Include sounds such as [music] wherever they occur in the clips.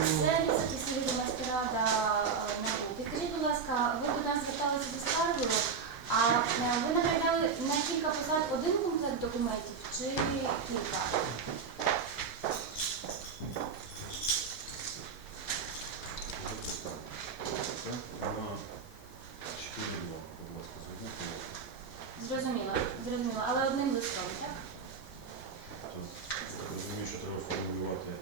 Це Лісопільська міська рада е, НАБУ. Будь ласка, ви до нас зверталися зі скаргою, а е, ви направляли на кілька посад один комплект документів чи кілька? Вона чотири блоки, будь ласка, зверніть увагу. Зрозуміло, зрозуміло, але одним листом, так? Тобто, Я розумію, що треба формулювати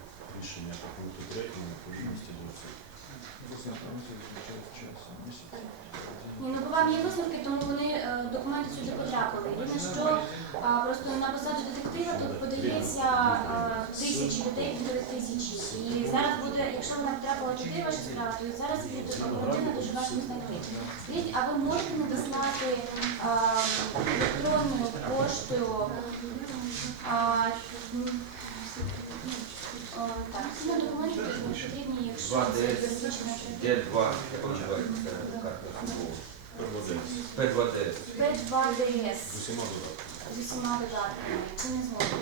рішення по пункту третьому можливості до цього. Ні, ну бо вам є висновки, тому вони е, документи сюди потрапили. Єдине, що а, просто на посаду детектива тут подається тисячі людей до тисячі. І зараз буде, якщо вона потрапила туди ваша справа, то зараз буде оперативно дуже важко знайти. Скажіть, а ви можете надіслати е, електронною поштою а, м, о, так, документи потрібні, якщо Два це юридична Д2, як називається карта футболу. П2Д. П2ДС. З усіма додатками. З усіма додатками. Це не зможу.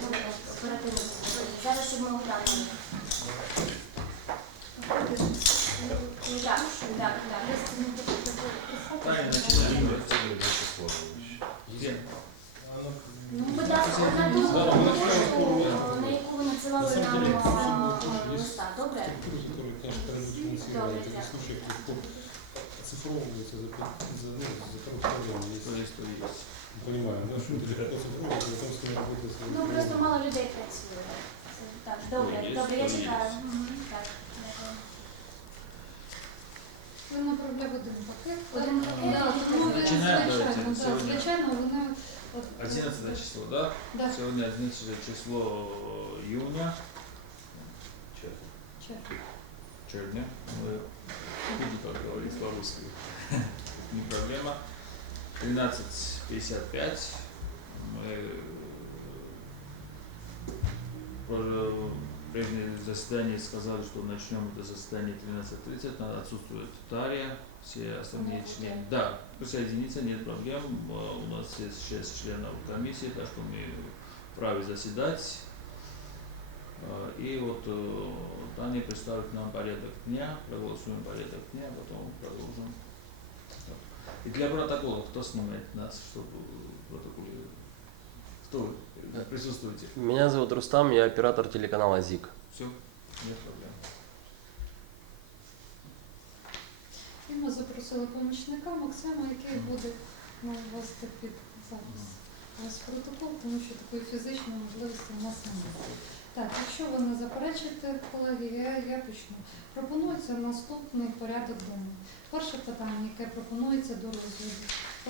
Оперативно зробити. Зараз, щоб ми оглянули. Так, так. Ну, будь ласка, на ту пошту, на яку ви надсилали нам а, листа, добре? Случаи, легко оцифровывается за, за, ну, за короткое время. Если понимаем, да, что это легко оцифровывается, потом с ним работать. Ну, просто мало людей працює. Це Так, добре, добре, я чекаю. Мгм, Так, дякую. Ви направляли один пакет. Один пакет, Да, один ну, ви, пакет. Починаємо, звичайно, давайте, да, сьогодні. звичайно, вони от, 11 число, да? да, Сегодня 11 число июня. Чесно. черг. Чердня. Мы буду так говорить по-русски. [laughs] Не проблема. 13.55. Мы в прежнем заседании сказали, что начнем это заседание 13.30. Надо отсутствует Тария, все остальные Нет, члены. Да, присоединиться, нет проблем. Э, У нас есть 6 членов комиссии, так что мы вправе заседать. Э, И вот э, Таня представит нам порядок дня, проголосуем порядок дня, потом продолжим. Так. И для протокола кто снимает нас, чтобы протоколировать? Кто вы? Присутствуете? Меня зовут Рустам, я оператор телеканала ЗИК. Все? Нет проблем. І ми запросили помічника Максима, який буде ну, вести під запис. Ось протокол, тому що такої фізичної можливості у нас немає. Так, якщо ви не заперечуєте, колеги, я, я почну. Пропонується наступний порядок денний. Перше питання, яке пропонується до розгляду.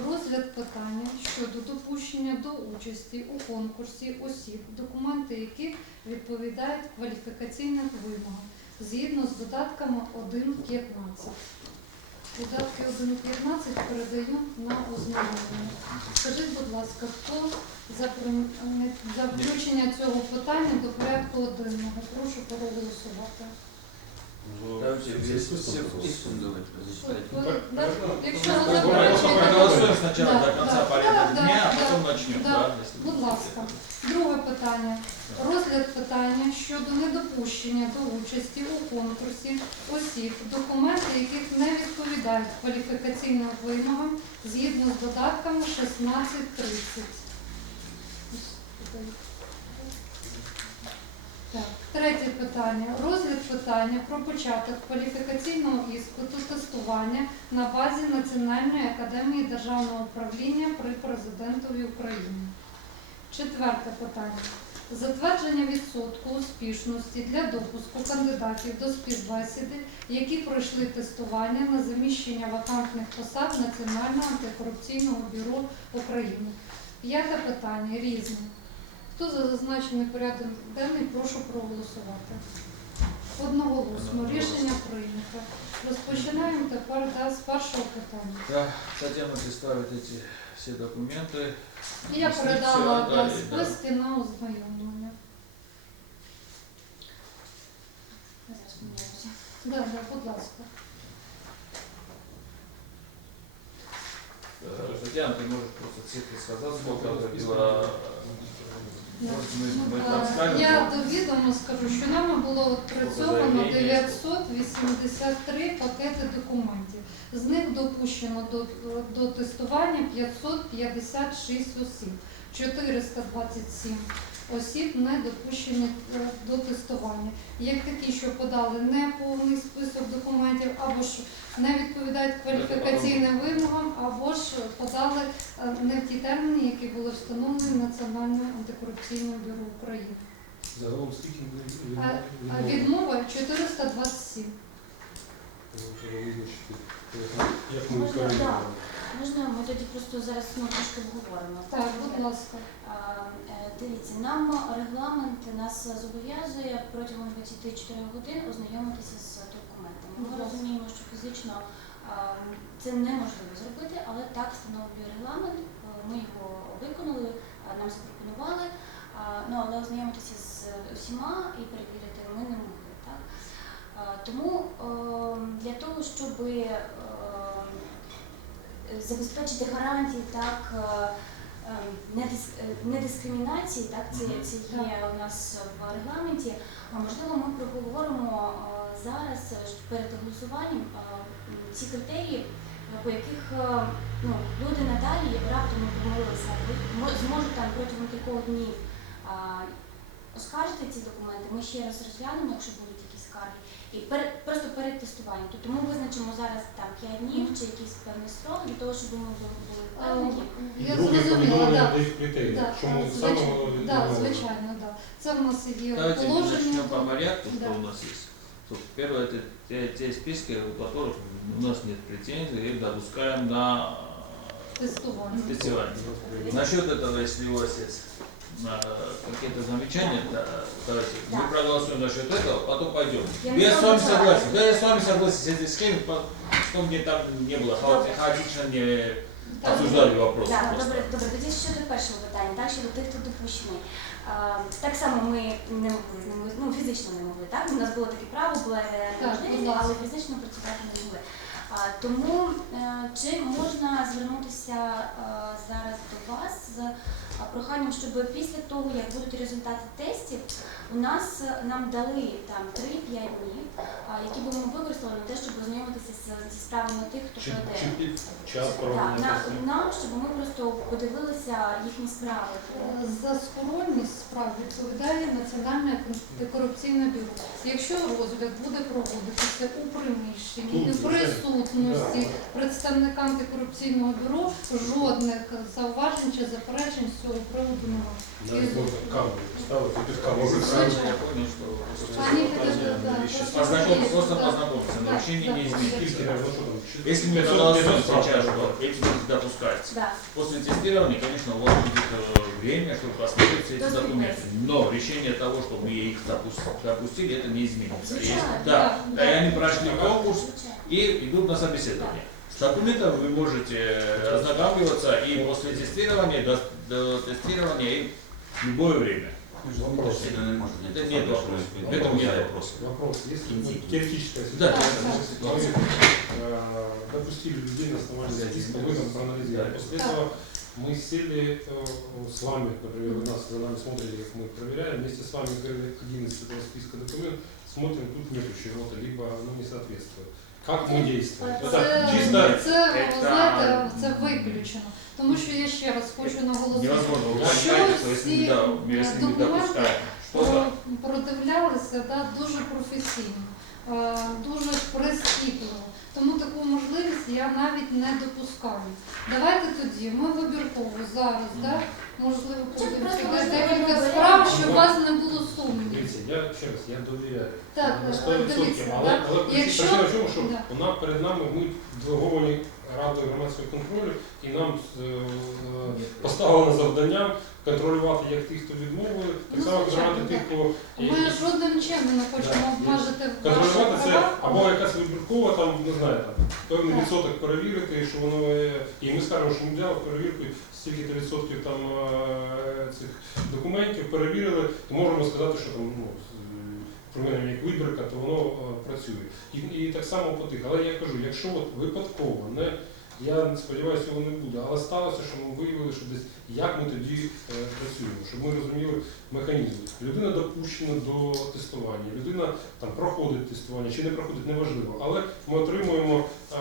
Розгляд питання щодо допущення до участі у конкурсі осіб, документи яких відповідають кваліфікаційним вимогам згідно з додатками 1.15. Додатки 1.15 передаю на ознайомлення. Скажіть, будь ласка, хто за, за включення цього питання до порядку денного? Прошу проголосувати. Якщо Давайте заперечуєте, сначала до конца да, дня, а потом начнем. будь ласка. Друге питання. Розгляд питання щодо недопущення до участі у конкурсі осіб, документи яких не відповідають кваліфікаційним вимогам згідно з додатками 16.30. Так, третє питання. Розгляд питання про початок кваліфікаційного іспиту тестування на базі Національної академії державного управління при президентові України. Четверте питання. Затвердження відсотку успішності для допуску кандидатів до співбесіди, які пройшли тестування на заміщення вакантних посад Національного антикорупційного бюро України. П'яте питання різне. Хто за зазначений порядок денний, прошу проголосувати. Одноголосно. Рішення прийнято. Розпочинаємо тепер да, з першого питання. Да, Татьяна представит эти все документы. І Я передала да, отдали, да. списки на ознайомлення. Да, да, будь ласка. Татьяна, ты можешь просто цифры сказать, сколько это было Да. Может, мы, мы Е, там скажем, Я но- до відома скажу, що нами було відпрацьовано заявлень є? 983 пакети документів. З них допущено до, до тестування 556 осіб, 427 осіб не допущені е, до тестування. Як такі, що подали неповний список документів, або ж не відповідають кваліфікаційним вимогам, або ж подали е, не в ті терміни, які були встановлені Національним антикорупційним бюро України. Загалом скільки від- А- А відмов- відмова 427. Треба визначити, як ми Можна, ми тоді просто зараз ну, трошки обговоримо. Так, будь ласка. Е, Дивіться, нам регламент нас зобов'язує протягом 24 годин ознайомитися з документами. Ми розуміємо, що фізично це неможливо зробити, але так встановлює регламент. Е, Ми його виконали, нам запропонували. Ну, але ознайомитися з усіма і перевірити ми не могли. Так? Тому е, для того, щоб е, забезпечити гарантії так е, е, е, недискримінації, так це, це є у нас в регламенті. А можливо, ми проговоримо е, зараз е, перед голосуванням е, ці критерії, е, по яких е, ну, люди надалі раптом помилилися, зможуть там протягом кількох днів оскаржити ці документи. Ми ще раз розглянемо, якщо будуть скарги. І перед, просто перед тестуванням. Тобто ми визначимо зараз там 5 днів чи якийсь певний строк для того, щоб ми були були впевнені. І Я друге зрозуміла, повідомлення так. до їх критерії. Да, Чому звич- саме воно Да, відмовлено? звичайно, да. Це в нас є Давайте положення. начнем по порядку, что Да. у нас есть. То Первое это те, те списки, у которых у нас нет претензий, их допускаем на Тестування. тестирование. Насчет этого, если у вас есть э, какие-то замечания, да, давайте Да. мы проголосуем насчет этого, потом пойдем. Я Я, не с вами знаю, согласен. да. Да, я с вами согласен с этой схемой, по- что мне там не было хаоти- хаотично не Так. обсуждали вопрос. Так, просто. добре, добре. Тоді щодо першого питання, так щодо тих, хто допущений. А, так само ми не могли з ними, ну фізично не могли. Так у нас було таке право, була е, Так, можливість, будь ласка. але фізично працювати не могли. А, тому е, чи можна звернутися е, зараз до вас з е, проханням, щоб після того, як будуть результати тестів, у нас е, нам дали там 3-5 днів, які би ми використали на те, щоб ознайомитися з, зі справами тих, хто Чи, чи під час Так, на, нам, щоб ми просто подивилися їхні справи. Е, За скоронність справ відповідає Національне антикорупційне бюро. Якщо розгляд буде проводитися у приміщенні в Тут, присутності представника антикорупційного бюро, жодних зауважень чи заперечень з цього приводу немає. Навіть можна камеру поставити під камеру. Звичайно. Я понял, что просто Они это хотят, важно, да, вещи. просто Познакомиться, просто да. познакомиться, Да, нарушение да, не да. Скільки изменится. раз, ну що там, чи- Если мы 500 проголосуем 500 сейчас, справ. что эти будут допускать, Да. после тестирования, конечно, у вас будет э, время, чтобы посмотреть все эти До документы. Но решение того, что мы их допус- допустили, это не изменится. Звичайно, Есть- Да, да, и они прошли конкурс Звичайно. и идут на собеседование. С документом вы можете ознакомливаться и после тестирования, до, до тестирования и в любое время. Вопрос. Сильно не может Это нет вопросов. Это нет вопросов. Вопрос. Если Интим. вот теоретическая ситуация, да, если да. мы э, допустили людей на основании списка, вы нам проанализировали. После этого мы сели э, с вами, например, вы нас за нами смотрите, как мы проверяем, вместе с вами один из этого списка документов, смотрим, тут нету чего-то, либо оно не соответствует. Как мы действуем? Це- Это Це, чисто це, Это- знаєте, це виключено. Тому що я ще раз хочу наголосити, Невозможно. Вы Что понимаете, что если все, мы, да, если мы документы допускаем что-то, про- продивлялися да, дуже професійно, е, дуже прискіпливо. Тому таку можливість я навіть не допускаю. Давайте тоді, ми вибірково зараз, да, можливо, подивимося просто на можливо декілька виберемо. справ, щоб у вас не було сумнівів. Дивіться, я ще раз, я довіряю. Так, на е, 100%, дивіться, але, але якщо- причина в чому, що да. вона перед нами ми делеговані Радою громадського контролю, і нам е, е, поставлено завдання контролювати як тих, хто відмовили, так Ну, само звичайно, контролювати тих, так. кого ми жодним чином не хочемо Да. обмежити ваші контролювати це права. або якась вибіркова, там не знаю, там певний Так. відсоток перевірити, що воно є. І ми скажемо, що ми взяли перевірку стільки-то відсотків там е, цих документів, перевірили, то можемо сказати, що там ну, принаймні як вибірка, то воно е, працює. І, і так само по тих. Але я кажу, якщо от випадково не Я сподіваюся, цього не буде. Але сталося, що ми виявили, що десь як ми тоді е, працюємо, щоб ми розуміли механізм. Людина допущена до тестування, людина там проходить тестування чи не проходить, неважливо. Але ми отримуємо, е,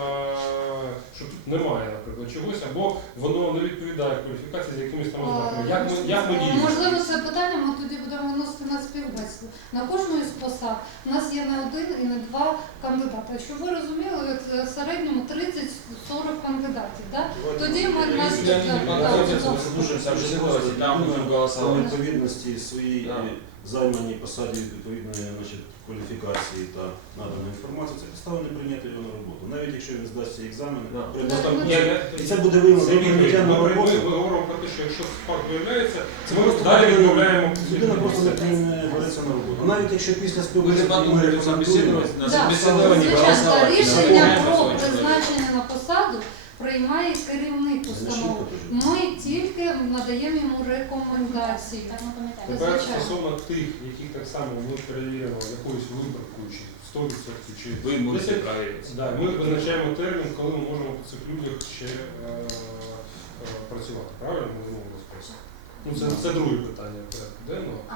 що тут немає, наприклад, чогось, або воно не відповідає кваліфікації з якимись там ознаками. Як ми, як ми діємо? Можливо, це питання ми тоді будемо на співбесіду. На кожну із посад у нас є не один і не два кандидати. Щоб ви розуміли, в середньому 30-40 кандидатів. Да? Тоді ми на Якщо вони не Так, підтвердяться, так, це дуже Там відповідності своїй е, займаній посаді відповідної кваліфікації та наданої інформації, це підстава не прийняти його на роботу. Навіть якщо він здасть ці екзамени, Ну, і це буде вимога прийняття ми, на роботу. ми говоримо про те, що якщо факт виявляється, Це ми просто далі відмовляємо. Людина просто не береться на роботу. Навіть якщо після же ми собеседовании Звичайно, рішення про призначення на посаду приймає керівник установи. Ми тільки надаємо йому рекомендації. Ми. Тепер стосовно тих, яких так само ми перевіримо якоюсь виборкою, чи 100% чи Вы можете Если- ми визначаємо термін, коли ми можемо по цих людях ще е, е, працювати. Правильно? Ми знову спросимо. Ну, це, це друге питання порядку денного. А,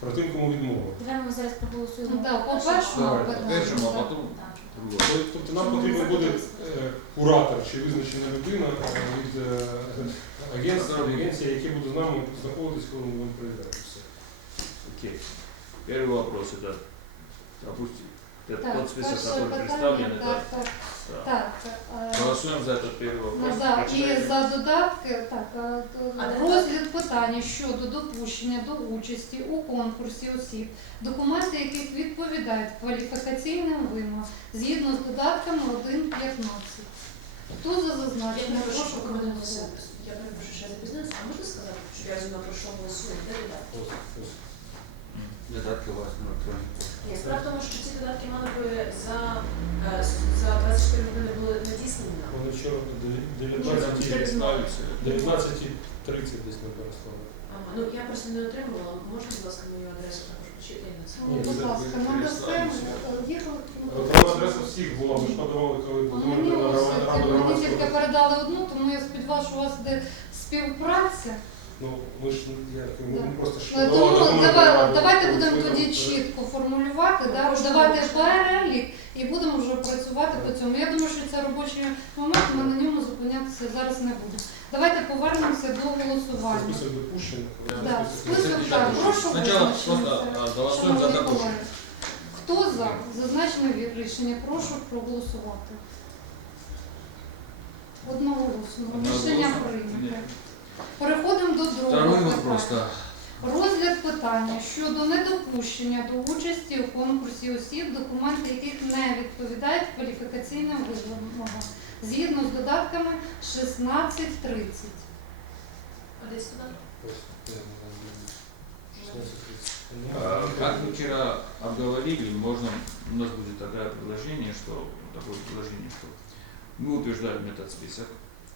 Про тим, кому відмовили. давай ми зараз проголосуємо. Да, по першому Давай, питанню. першому, а да. потом Так. другому. Тобто нам потрібен буде е, куратор чи визначена людина е, від е, агентства, агенції, які буде з нами знаходитись, коли ми будемо перевіряти все. Окей. Первый вопрос это, допустим, это Так, тот список, перше который питання, представлен, так, это так, да. так. е, Голосуем за этот первый Ну, вопрос. да, і Прочитайте. за додатки, так, е, А де розгляд питання щодо допущення до участі у конкурсі осіб, документи яких відповідають кваліфікаційним вимогам згідно з додатками 1.15. Хто за Я зазначення? перепрошую, Прошу поки мене не проголосувати. все. Я перепрошую, що я запізнилася. А можете сказати, що я знаю, про що голосую? Де додатки? Додатки у вас на електронні. Ні, справа в тому, що ці додатки мали би за, е, за 24 години були надіслані нам. Вони вчора до Уже 19 представились. 19.30 десь ми переслали. Ага, ну я просто не отримувала. Можна, будь ласка, мою адресу також почити на це? Ну, Будь ласка, надасте їх Електронна адреса всіх була, ми ж подавали, коли А Володимир Мені на ось, це раду мені тільки громадського. передали одну, тому я сподіваюся, що у вас буде співпраця. Ну, ми ж я, ми Да. просто ж Ну, Тому давай, давайте будемо тоді чітко формулювати, да, давати перелік і будемо вже працювати по цьому. Я думаю, що це робочий момент, ми на ньому зупинятися зараз не будемо. Давайте повернемося до голосування. список допущених. Да, список так, прошу Сначала визначитися. а, голосуем за Шановні колеги, Хто за зазначене рішення, прошу проголосувати. Одноголосно. Рішення Одноголосно? прийнято. Переходимо до другого Второй питання. вопрос, да. Розгляд питання щодо недопущення до участі у конкурсі осіб, документи яких не відповідають кваліфікаційним вимогам, згідно з додатками 16.30. А десь туди? Ось, я не знаю, 16.30. А, Как мы вчера обговорили, можно, у нас будет такое предложение, что такое предложение, что мы утверждаем этот список,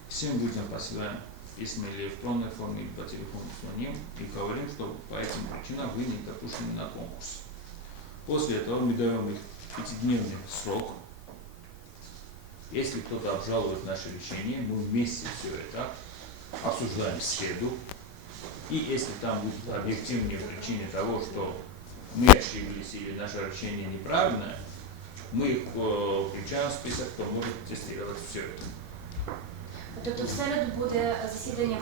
всем людям посылаем письма или в электронной форме, или по телефону звоним и говорим, что по этим причинам вы не допущены на конкурс. После этого мы даем их пятидневный срок. Если кто-то обжалует наше решение, мы вместе все это обсуждаем в среду. И если там будут объективные причины того, что мы ошиблись или наше решение неправильное, мы их э, включаем в список, кто может тестировать все это. Тобто в середу буде засідання